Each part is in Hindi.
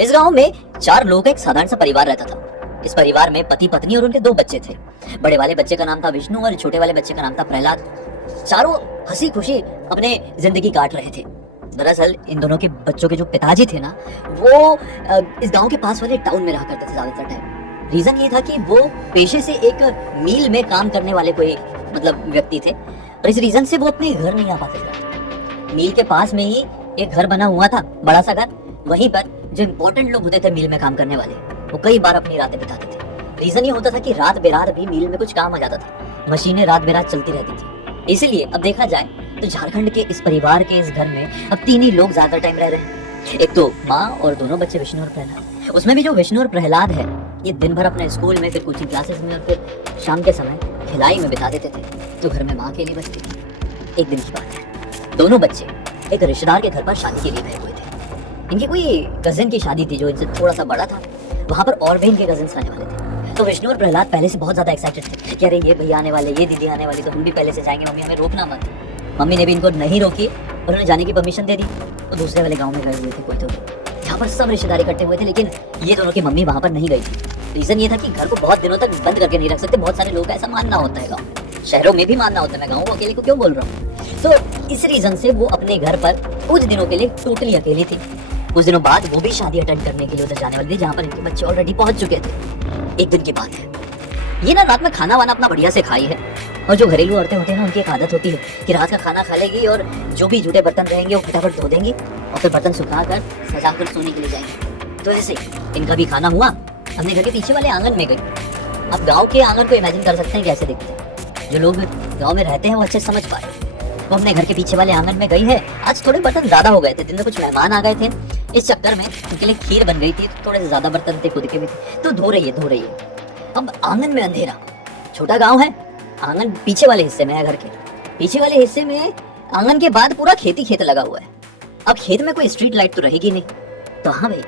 इस गांव में 4 लोगों का एक साधारण सा परिवार रहता था। इस परिवार में पति पत्नी और उनके 2 बच्चे थे। बड़े वाले बच्चे का नाम था विष्णु और छोटे वाले बच्चे का नाम था प्रहलाद। चारों हंसी खुशी अपने जिंदगी काट रहे थे। दरअसल इन दोनों के बच्चों के जो पिताजी थे ना, वो इस गांव के पास वाले टाउन में रहा करते थे ज्यादातर टाइम। रीजन ये था कि वो पेशे से एक मिल में काम करने वाले कोई व्यक्ति थे और इस रीजन से वो अपने घर नहीं आ पाते थे। मिल के पास में ही एक घर बना हुआ था, बड़ा सा घर। वहीं पर जो इम्पोर्टेंट लोग होते थे मिल में काम करने वाले, वो कई बार अपनी रातें बिताते थे। रीजन ये होता था कि रात बेरात भी मिल में कुछ काम आ जाता था, मशीनें रात बेरात चलती रहती थी। इसीलिए अब देखा जाए तो झारखंड के इस परिवार के इस घर में अब 3 ही लोग ज्यादा टाइम रह रहे हैं। एक तो माँ और दोनों बच्चे विष्णु और प्रहलाद। उसमें भी जो विष्णु और प्रहलाद है, ये दिन भर अपने स्कूल में, फिर कोचिंग क्लासेस में और फिर शाम के समय खिलाई में बिता देते थे, तो घर में माँ अकेली बचती थी। एक दिन की बात है, दोनों बच्चे एक रिश्तेदार के घर पर शादी के लिए गए हुए थे। इनकी कोई कजिन की शादी थी जो इनसे थोड़ा सा बड़ा था। वहां पर और भी इनके कजिन्स आने वाले थे। तो विष्णु और प्रहलाद पहले से बहुत ज्यादा एक्साइटेड थे कि अरे ये भैया आने वाले, ये दीदी आने वाली, तो हम भी पहले से जाएंगे, मम्मी हमें रोकना मत। मम्मी ने भी इनको नहीं रोकी और उन्हें जाने की परमिशन दे दी। तो दूसरे वाले गाँव में गए हुए थे कोई तो, जहाँ पर सब रिश्तेदार इकट्ठे हुए थे, लेकिन ये दोनों की मम्मी वहां पर नहीं गई थी। रीजन ये था कि घर को बहुत दिनों तक बंद करके नहीं रख सकते। बहुत सारे लोग का ऐसा मानना होता है, गाँव शहरों में भी मानना होता है। मैं गाँव को अकेले को क्यों बोल रहा हूँ? तो इस रीजन से वो अपने घर पर कुछ दिनों के लिए टोटली अकेली थी। कुछ दिनों बाद वो भी शादी अटेंड करने के लिए उधर जाने वाली थी, जहाँ पर इनके बच्चे ऑलरेडी पहुंच चुके थे। एक दिन की बात है, ये ना रात में खाना वाना अपना बढ़िया से खाई है। और जो घरेलू औरतें होती है ना, उनकी एक आदत होती है कि रात का खाना खा लेगी और जो भी जूठे बर्तन रहेंगे वो फटाफट धो देंगी और फिर बर्तन सुखा कर सजा कर सोने के लिए जाएंगे। तो ऐसे इनका भी खाना हुआ, अपने घर के पीछे वाले आंगन में गई। अब गाँव के आंगन को इमेजिन कर सकते हैं कैसे दिखते हैं। जो लोग गाँव में रहते हैं वो अच्छे समझ पाए। वो अपने घर के पीछे वाले आंगन में गई है। आज थोड़े बर्तन ज्यादा हो गए थे, दिन में कुछ मेहमान आ गए थे, इस चक्कर में उनके लिए खीर बन गई थी, तो थोड़े से ज्यादा बर्तन थे खुद के भी, तो धो रही है। अब आंगन में अंधेरा, छोटा गांव है, आंगन पीछे वाले हिस्से में है। घर के पीछे वाले हिस्से में आंगन के बाद पूरा खेत लगा हुआ है। अब खेत में कोई स्ट्रीट लाइट तो रहेगी नहीं, तो हाँ भाई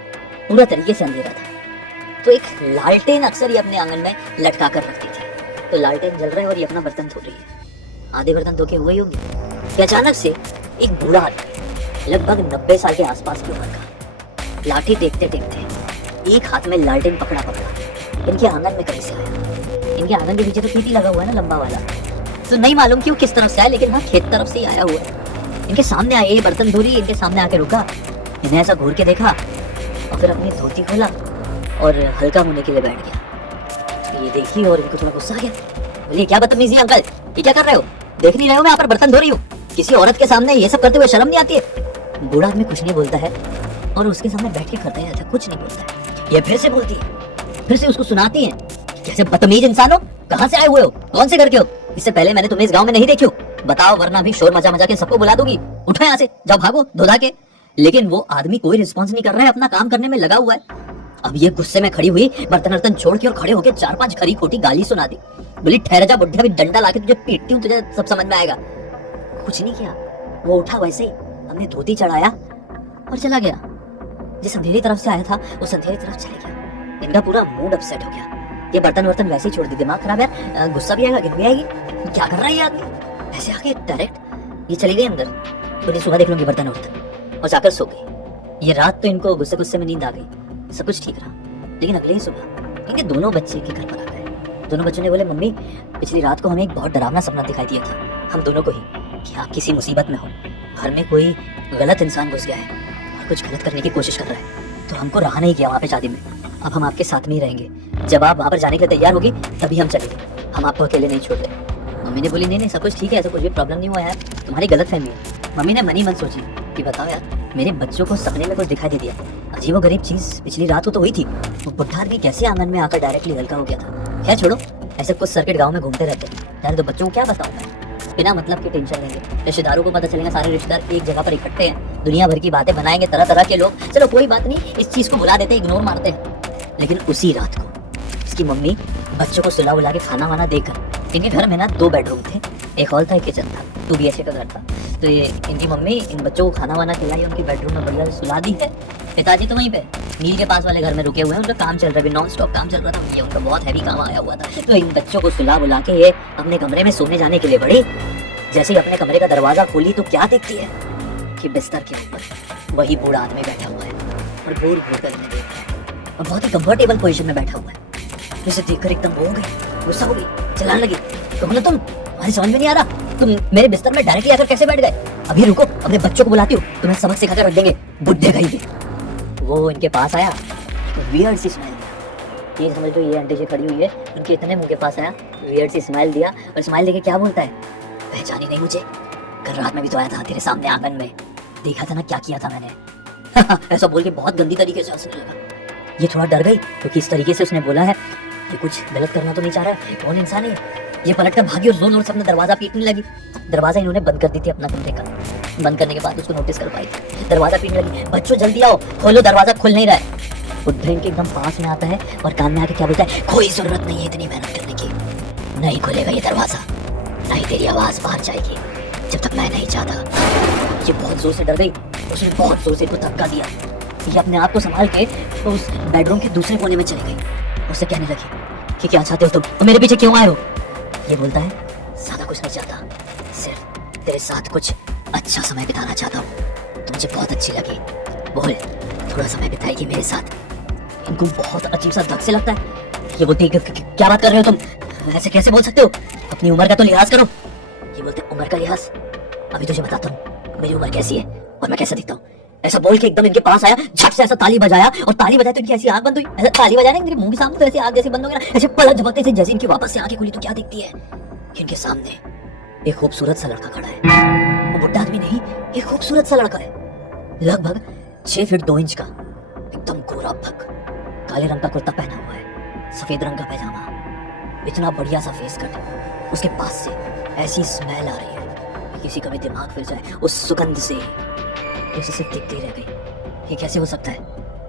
पूरा तरीके से अंधेरा था। तो एक लालटेन अक्सर ही अपने आंगन में लटका कर रखती थी। तो लालटेन जल रहा है और ये अपना बर्तन धो रही है। आधे बर्तन धो के हुए होंगे कि अचानक से एक बूढ़ा आदमी, लगभग 90 साल के आसपास की उम्र का, लाठी देखते देखते एक हाथ में लालटेन पकड़ा इनके आंगन में कहीं से आया। इनके आंगन के पीछे तो खेती लगा हुआ है ना, लंबा वाला, तो नहीं मालूम कि वो किस तरफ से आया, लेकिन हाँ खेत तरफ से ही आया हुआ है। इनके सामने आए, ये बर्तन धो रही है, इनके सामने आके रुका, इन्हें ऐसा घूर के देखा और फिर अपनी धोती खोला और हल्का होने के लिए बैठ गया। तो ये देखी और इनको थोड़ा गुस्सा आ गया। बोलिए क्या बदतमीजी अंकल, ये क्या कर रहे हो? देख नहीं रहे हो मैं यहाँ पर बर्तन धो रही हूँ? किसी औरत के सामने ये सब करते हुए शर्म नहीं आती है? बूढ़ा आदमी कुछ नहीं बोलता है और उसके सामने बैठ के करता है, कुछ नहीं बोलता है। ये फिर से बोलती है, फिर से उसको सुनाती है, कैसे बदतमीज इंसान हो, कहाँ से आए हुए हो, कौन से घर के हो? इससे पहले मैंने तुम्हें इस गांव में नहीं देखी हो, बताओ, वरना भी शोर मचा के सबको बुला दूंगी। उठो यहाँ से, जाओ भागो धो धा के। लेकिन वो आदमी कोई रिस्पॉन्स नहीं कर रहा है, अपना काम करने में लगा हुआ है। अब ये गुस्से में खड़ी हुई, बर्तन वर्तन छोड़ के और खड़े होकर 4-5 खरी खोटी गाली सुना दी। बोली ठहर जा बुढ़िया, भी डंडा लाके तुझे पीटती हूँ, तुझे सब समझ में आएगा। कुछ नहीं किया, वो उठा वैसे ही, हमने धोती चढ़ाया और चला गया। जिस अंधेरी तरफ से आया था उस अंधेरी तरफ चले गया। इनका पूरा मूड अपसेट हो गया। ये बर्तन वर्तन वैसे ही छोड़ दी, दिमाग खराब है, गुस्सा भी आएगा, गिर भी आएगी, क्या कर रहा है ये आदमी? ऐसे आके डायरेक्ट ये चली गई अंदर। बोली सुबह देख लूंगी बर्तन वर्तन, और जाकर सो गई। ये रात तो इनको गुस्से में नींद आ गई, सब कुछ ठीक रहा। लेकिन अगले ही सुबह इनके दोनों बच्चे के घर पर आ गए। दोनों बच्चों ने बोले मम्मी, पिछली रात को हमें एक बहुत डरावना सपना दिखाई दिया था, हम दोनों को ही, कि आप किसी मुसीबत में हो, घर में कोई गलत इंसान घुस गया है और कुछ गलत करने की कोशिश कर रहा है, तो हमको रहा नहीं किया वहाँ पे शादी में। अब हम आपके साथ में ही रहेंगे, जब आप वहाँ पर जाने के लिए तैयार होगी तभी हम चलेंगे, हम आपको अकेले नहीं छोड़ रहे। मम्मी ने बोली नहीं सब कुछ ठीक है, ऐसा कुछ भी प्रॉब्लम नहीं हुआ यार, तुम्हारी गलत फहमी है। मम्मी ने मनी मन सोची कि बताओ यार, मेरे बच्चों को सपने में कुछ दिखाई दे दिया, अजीबो गरीब चीज पिछली रात को तो हुई थी, वो बुढ़ा आदमी कैसे आंगन में आकर डायरेक्टली हल्का हो गया था। खैर छोड़ो, ऐसे कुछ सर्किट गाँव में घूमते रहते हैं यार, तो बच्चों को क्या बताऊँ मैं, बिना मतलब की टेंशन लेंगे, रिश्तेदारों को पता चलेगा, सारे रिश्तेदार एक जगह पर इकट्ठे हैं, दुनिया भर की बातें बनाएंगे, तरह तरह के लोग। चलो कोई बात नहीं, इस चीज को बुला देते, इग्नोर मारते हैं। लेकिन उसी रात को इसकी मम्मी बच्चों को सुला बुला के खाना वाना देकर, इनके घर में ना 2 बेडरूम थे, एक हॉल था, एक किचन था, 2 BHK का घर था। तो ये इनकी मम्मी इन बच्चों को खाना वाना खिलाई, उनकी बेडरूम में बढ़िया सुला दी है। पिताजी तो वहीं पे मील के पास वाले घर में रुके हुए हैं, उनका काम चल रहा है, नॉन स्टॉप काम चल रहा था, ये उनका बहुत हैवी काम आया हुआ था। तो इन बच्चों को सुला बुला के ये अपने कमरे में सोने जाने के लिए बढ़ी। जैसे ही अपने कमरे का दरवाजा खोली तो क्या देखती है कि बिस्तर के ऊपर वही बूढ़ा आदमी बैठा हुआ है और और घूर घूर कर उन्हें देख रहा है और बहुत ही कंफर्टेबल पोजीशन में बैठा हुआ है। उसे देखकर एकदम वो हो गई, गुस्सा हो गई, चिल्लाने लगी, तुम तुम्हारी समझ में नहीं आ रहा, तुम मेरे बिस्तर में डायरेक्टली आकर कैसे बैठ गए? अभी रुको, अपने बच्चों को बुलाती हूँ, तुम्हें सबक सिखाकर रख देंगे, बुड्ढे गई। वो इनके पास आया, वियर्ड सी स्माइल दिया। ये समझ लो ये आंटी जी खड़ी हुई है, उनके इतने मुंह के पास आया, वियर्ड सी स्माइल दिया और स्माइल देके क्या बोलता है, पहचानी नहीं मुझे? कल रात में भी तो आया था तेरे सामने आंगन में, देखा था ना क्या किया था मैंने। ऐसा बोल के बहुत गंदी तरीके से हंसने लगा। ये थोड़ा डर गई क्योंकि इस तरीके से उसने बोला है कि कुछ गलत करना तो नहीं चाह रहा है, कौन इंसान है। ये पलट कर भागी और जोर जोर से अपना दरवाजा पीटने लगी। दरवाजा इन्होंने बंद कर दी थी अपना कमरे का, बंद करने के बाद उसको नोटिस कर पाई थी। दरवाजा पीटने लगी, बच्चों जल्दी आओ, खोलो दरवाजा, खुल नहीं रहा है। बुड्ढा इनके एकदम पास में आता है और कान में आके क्या बोलता है, कोई जरूरत नहीं है इतनी मेहनत करने की, नहीं खुलेगा ये दरवाजा, नहीं तेरी आवाज बाहर जाएगी जब तक मैं नहीं चाहता। ये बहुत जोर से डर गई, उसने बहुत जोर से इसको धक्का दिया। ये अपने आप को संभाल के तो उस बेडरूम के दूसरे कोने में चली गई। उससे कहने लगी कि क्या चाहते हो तुम, तो मेरे पीछे क्यों आए हो? ये बोलता है ज्यादा कुछ नहीं चाहता, सिर्फ तेरे साथ कुछ अच्छा समय बिताना चाहता हूँ, तुम मुझे बहुत अच्छी लगी, बोल थोड़ा समय बिताएगी मेरे साथ। इनको बहुत अजीब सा धक से लगता है। ये बोलती है क्या बात कर रहे हो तुम, ऐसे कैसे बोल सकते हो, अपनी उम्र का तो लिहाज करो। ये बोलते उम्र का लिहाज, अभी तुझे बताता हूँ मेरी उम्र कैसी है और मैं कैसे दिखता हूँ। ऐसा बोल के एकदम इनके पास आया, झट से ऐसा ताली बजाया और ताली बजाए तो इनकी ऐसी आंख बंद हुई। ऐसा ताली बजाया ना इनके मुंह के सामने तो ऐसी आंख जैसी बंद हो गई ना, ऐसे पलक झपकते थे। जैसे इनकी वापस से आंखें खुली तो क्या दिखती है, इनके सामने एक खूबसूरत सा लड़का खड़ा है। वो बुड्ढा आदमी नहीं, एक खूबसूरत सा लड़का है, लगभग 6 फीट 2 इंच का, एकदम गोरा भग, काले रंग का कुर्ता पहना हुआ है, सफेद रंग का पैजामा, इतना बढ़िया सा फेस कट। उसके पास से ऐसी स्मेल आ रही है कि किसी का भी दिमाग फिर जाए उस सुगंध से। उसे सिर्फ देखते ही रह गई, ये कैसे हो सकता है?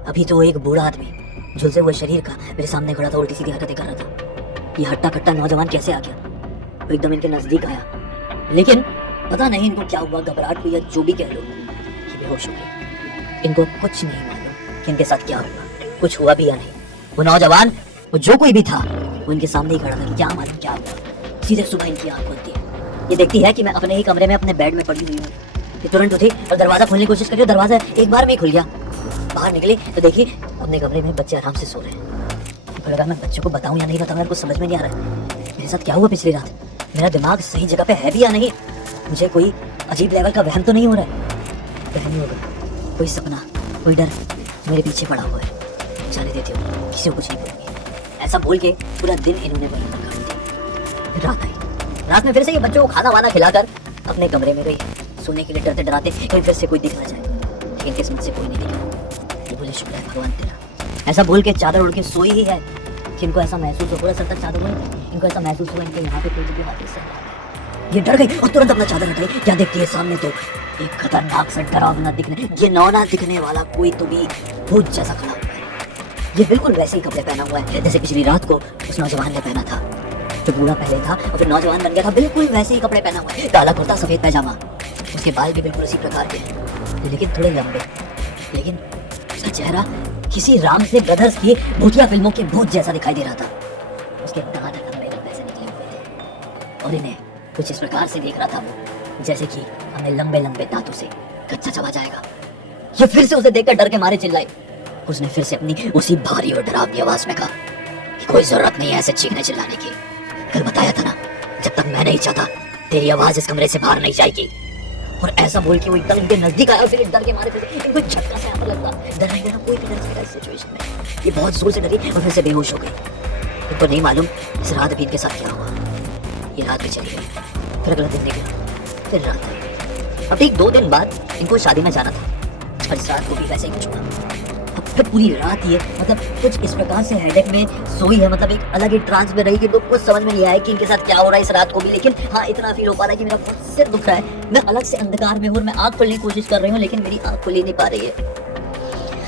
अभी तो एक बूढ़ा आदमी झुलसे हुए शरीर का मेरे सामने खड़ा था, उल्टी सीधी हरकतें कर रहा था। ये हट्टा कट्टा नौजवान कैसे आ गया? वो एकदम इनके नजदीक आया, लेकिन पता नहीं इनको क्या हुआ, घबराहट हुई या जो भी कह लो, ये बेहोश हो गए। इनको कुछ नहीं मालूम कि इनके साथ क्या हुआ, कुछ हुआ भी या नहीं। वो नौजवान, वो जो कोई भी था, वो इनके सामने ही खड़ा था कि क्या मालूम क्या हुआ। सीधे सुबह इनकी आंख खुलती है, ये देखती है कि मैं अपने ही कमरे में अपने बेड में पड़ी हुई हूँ। ये तुरंत उठी और दरवाजा खोलने की कोशिश करी, दरवाजा एक बार में ही खुल गया। बाहर निकली तो देखी अपने कमरे में बच्चे आराम से सो रहे हैं। तो लगा मैं बच्चों को बताऊं या नहीं बताऊं, मेरे को समझ में नहीं आ रहा है मेरे साथ क्या हुआ पिछली रात, मेरा दिमाग सही जगह पे है भी या नहीं, मुझे कोई अजीब लेवल का वहम तो नहीं हो रहा है, वहम होगा कोई सपना, कोई डर मेरे पीछे पड़ा हुआ है, जाने देती हूँ, किसी को कुछ नहीं बोलूंगी। ऐसा बोल के पूरा दिन इन्होंने वहीं पर काट दिया। रात आई, रात में फिर से ये बच्चों को खाना वाना खिलाकर अपने कमरे में गई, सोने के लिए डरते डराते कहीं फिर से कोई दिख ना जाए, लेकिन किस्मत से कोई नहीं दिखा। ये बोले शुक्र है भगवान तेरा। ऐसा बोल के चादर उड़ के सोई ही है कि इनको ऐसा महसूस हो, पूरा सर तक चादर उड़ी, इनको ऐसा महसूस हुआ इनके यहाँ पे कोई जगह वापस से। ये डर गई और तुरंत अपना चादर हटाई। क्या देखती है सामने तो एक खतरनाक सा डरावना दिखने, ये नौना दिखने वाला कोई तो भी भूत जैसा खड़ा हुआ है। ये बिल्कुल वैसे ही कपड़े पहना हुआ है जैसे पिछली रात को उस नौजवान ने पहना था। जो बूढ़ा पहले था और फिर नौजवान बन गया था, बिल्कुल वैसे ही कपड़े पहना हुआ है, काला कुर्ता सफेद पैजामा, उसके बाल भी बिल्कुल उसी प्रकार के हैं, लेकिन थोड़े लंबे। लेकिन उसका चेहरा किसी राम से ब्रदर्स की भूतिया फिल्मों के भूत जैसा दिखाई दे रहा था। उसके दांत लंबे लंबे से निकले हुए थे और इन्हें कुछ इस प्रकार से देख रहा था वो, जैसे कि हमें लंबे लंबे दांतों से कच्चा चबा जाएगा। ये फिर से उसे देखकर डर के मारे चिल्लाई। उसने फिर से अपनी उसी भारी और डरावनी आवाज में कहा कि कोई जरूरत नहीं है ऐसे चीखने चिल्लाने की, कल बताया था ना, जब तक मैं नहीं चाहता तेरी आवाज इस कमरे से बाहर नहीं जाएगी। और ऐसा बोल के वो एकदम इनके नजदीक आया और फिर डर के मारे फिर इनको झटका सा यहाँ पर लगता, डर नहीं डरा, कोई भी डर सकता इस सिचुएशन में। ये बहुत जोर से डरी और फिर से बेहोश हो गई। इनको नहीं मालूम इस रात भी इनके साथ क्या हुआ। ये रात भी चली गई, फिर अगला दिन निकला, फिर रात आई। अब ठीक 2 दिन बाद इनको शादी में जाना था और इस रात को भी वैसे ही कुछ हुआ। अब फिर पूरी रात ये मतलब कुछ इस प्रकार से हेडेक में सोई है, मतलब एक अलग ही ट्रांस में रही कि कुछ समझ में नहीं आया कि इनके साथ क्या हो रहा है इस रात को भी। लेकिन हाँ, इतना फील हो पा रहा है कि मेरा बहुत सिर दुख रहा है, मैं अलग से अंधकार में हूँ और मैं आँख खोलने की कोशिश कर रही हूँ लेकिन मेरी आँख खुल ही नहीं पा रही है।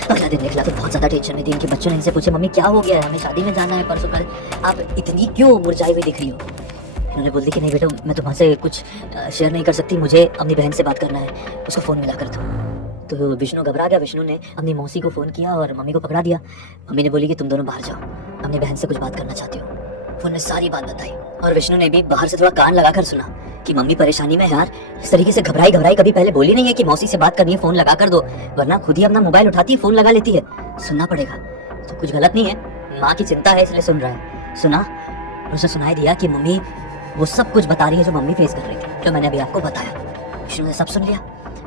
अगला दिन निकला तो बहुत ज्यादा टेंशन में थी। इनके बच्चों ने इनसे पूछे मम्मी क्या हो गया है, हमें शादी में जाना है परसों कल, आप इतनी क्यों मुरझाई हुई दिख रही हो। इन्होंने बोल दी कि नहीं बेटा, मैं तुम्हारे कुछ शेयर नहीं कर सकती, मुझे अपनी बहन से बात करना है, उसको फ़ोन मिला कर दो। तो विष्णु घबरा गया। विष्णु ने अपनी मौसी को फ़ोन किया और मम्मी को पकड़ा दिया। मम्मी ने बोली कि तुम दोनों बाहर जाओ, अपनी बहन से कुछ बात करना चाहती हो। फ़ोन में सारी बात बताई और विष्णु ने भी बाहर से थोड़ा कान लगाकर सुना कि मम्मी परेशानी में है यार, इस तरीके से घबराई घबराई कभी पहले बोली नहीं है कि मौसी से बात करनी है फोन लगा कर दो, वरना खुद ही अपना मोबाइल उठाती है फोन लगा लेती है। सुनना पड़ेगा, तो कुछ गलत नहीं है, माँ की चिंता है इसलिए सुन रहा है। सुना, उसे सुनाई दिया कि मम्मी वो सब कुछ बता रही है जो मम्मी फेस कर रही थी, जो मैंने अभी आपको बताया। विष्णु ने सब सुन लिया।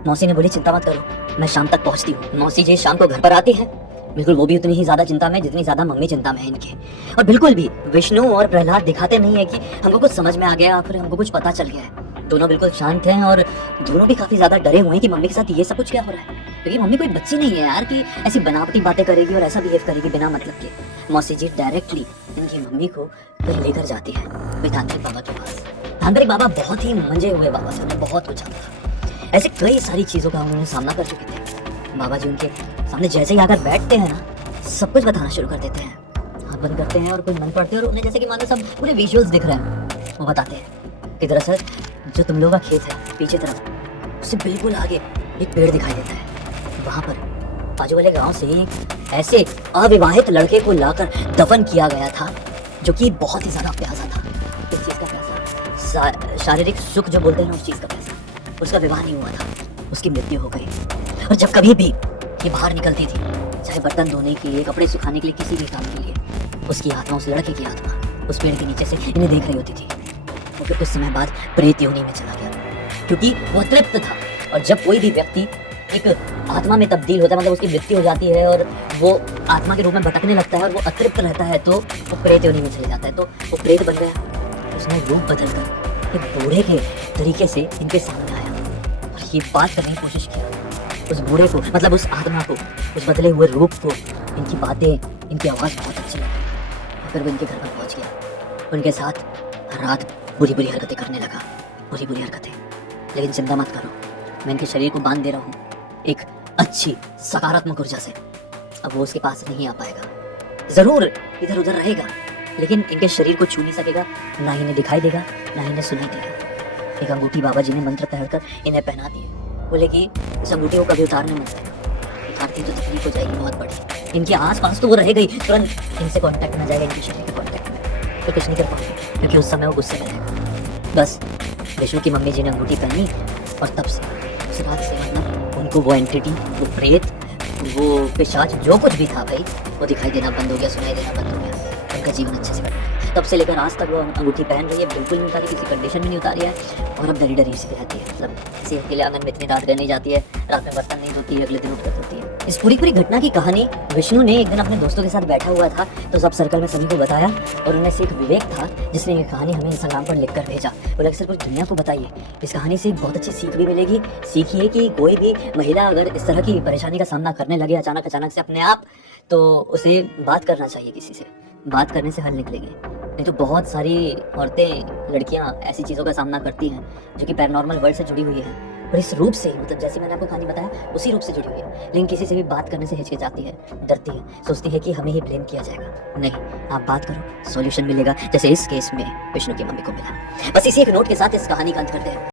मौसी ने बोली चिंता मत करो, मैं शाम तक पहुंचती हूँ। मौसी जी शाम को घर पर आती है, बिल्कुल वो भी उतनी ही ज्यादा चिंता में जितनी ज्यादा मम्मी चिंता में है इनके। और बिल्कुल भी विष्णु और प्रहलाद दिखाते नहीं है कि हमको कुछ समझ में आ गया, फिर हमको कुछ पता चल गया है। दोनों बिल्कुल शांत हैं और दोनों भी काफी ज्यादा डरे हुए हैं कि मम्मी के साथ ये सब कुछ क्या हो रहा है, क्योंकि मम्मी कोई बच्ची नहीं है यार कि ऐसी बनावटी बातें करेगी और ऐसा बिहेव करेगी बिना मतलब के। मौसी जी डायरेक्टली इनकी मम्मी को कहीं लेकर जाती है तांत्रिक बाबा के पास। तांत्रिक बाबा बहुत ही मंजे हुए बाबा थे, उन्हें बहुत कुछ आता था। ऐसे कई सारी चीजों का उन्होंने सामना कर चुके थे। बाबा जी उनके सामने जैसे ही आकर बैठते हैं ना, सब कुछ बताना शुरू कर देते हैं। हाथ बंद करते हैं और कुछ मन पढ़ते हैं और उन्हें जैसे कि मानो सब पूरे विजुअल्स दिख रहे हैं। वो बताते हैं कि दरअसल जो तुम लोगों का खेत है पीछे तरफ, उससे बिल्कुल आगे एक पेड़ दिखाई देता है। वहां पर बाजू वाले गांव से एक ऐसे अविवाहित लड़के को लाकर दफन किया गया था, जो कि बहुत ही ज्यादा प्यासा था। किस चीज का प्यासा? शारीरिक सुख जो बोलते हैं ना, उस चीज का प्यासा। उसका विवाह नहीं हुआ था, उसकी मृत्यु हो गई। और जब कभी भी ये बाहर निकलती थी, चाहे बर्तन धोने के लिए, कपड़े सुखाने के लिए, किसी भी काम के लिए, उसकी आत्मा, उस लड़के की आत्मा उस पेड़ के नीचे से इन्हें देख रही होती थी। वो फिर कुछ समय बाद प्रेत योनि में चला गया, क्योंकि वो तृप्त था। और जब कोई भी व्यक्ति एक आत्मा में तब्दील होता है, मतलब उसकी मृत्यु हो जाती है और वो आत्मा के रूप में भटकने लगता है और वो अतृप्त रहता है, तो वो प्रेत योनि में चले जाता है। तो वो प्रेत बन गया। उसने रूप बदलकर एक बूढ़े के तरीके से इनके सामने आया और ये बात करने की कोशिश किया। उस बूढ़े को, मतलब उस आत्मा को, उस बदले हुए रूप को, इनकी बातें, इनकी आवाज़ बहुत अच्छी लगी। फिर वो इनके घर पर पहुंच गया। उनके साथ हर रात बुरी बुरी हरकतें करने लगा, बुरी बुरी हरकतें। लेकिन चिंता मत करो, मैं इनके शरीर को बांध दे रहा हूँ एक अच्छी सकारात्मक ऊर्जा से। अब वो उसके पास नहीं आ पाएगा, जरूर इधर उधर रहेगा, लेकिन इनके शरीर को छू नहीं सकेगा, ना ही इन्हें दिखाई देगा, ना ही इन्हें सुनाई देगा। एक अंगूठी बाबा जी ने मंत्र पढ़कर इन्हें पहना दी। बोले कि इस अंगूठी को कभी उतारने मत, उतारती तो तकलीफ हो जाएगी बहुत बड़ी। इनके आसपास तो वो रहेगा ही, तुरंत इनसे कांटेक्ट में जाएगा, इनके शरीर के कांटेक्ट में, तो कुछ नहीं कर पाएंगे, क्योंकि उस समय वो गुस्से में रहेगा। बस विष्णु की मम्मी जी ने अंगूठी पहनी और तब से उस रात से मतलब उनको वो एंटिटी, वो प्रेत, वो पिशाच, जो कुछ भी था भाई, वो दिखाई देना बंद हो गया, सुनाई देना बंद हो गया। उनका जीवन अच्छे से कट गया। तब से लेकर आज तक वो अंगूठी पहन रही है, बिल्कुल नहीं उतारी, किसी कंडीशन में नहीं उतारी है, और अब डरी डरी से रहती है। मतलब किसी अकेले आंगन में इतनी रात गए नहीं जाती है, रात में बर्तन नहीं धोती है, अगले दिन उठकर धोती है। इस पूरी घटना की कहानी विष्णु ने एक दिन अपने दोस्तों के साथ बैठा हुआ था, तो सब सर्कल में सभी को बताया, और उनमें से एक विवेक था जिसने ये कहानी हमें इंस्टाग्राम पर लिख कर भेजा। बोला अक्सर पूरी दुनिया को बताइए, इस कहानी से एक बहुत अच्छी सीख भी मिलेगी। सीखिए कि कोई भी महिला अगर इस तरह की परेशानी का सामना करने लगे अचानक से अपने आप, तो उसे बात करना चाहिए किसी से। बात करने से हल निकलेगी, नहीं तो बहुत सारी औरतें, लड़कियां ऐसी चीज़ों का सामना करती हैं जो कि पैरानॉर्मल वर्ल्ड से जुड़ी हुई है, और इस रूप से, मतलब जैसे मैंने आपको कहानी बताया उसी रूप से जुड़ी हुई है, लेकिन किसी से भी बात करने से हिचकिचाती है, डरती है, सोचती है कि हमें ही ब्लेम किया जाएगा। नहीं, आप बात करो, सॉल्यूशन मिलेगा, जैसे इस केस में विष्णु की मम्मी को मिला। बस इसी एक नोट के साथ इस कहानी का अंत करते हैं।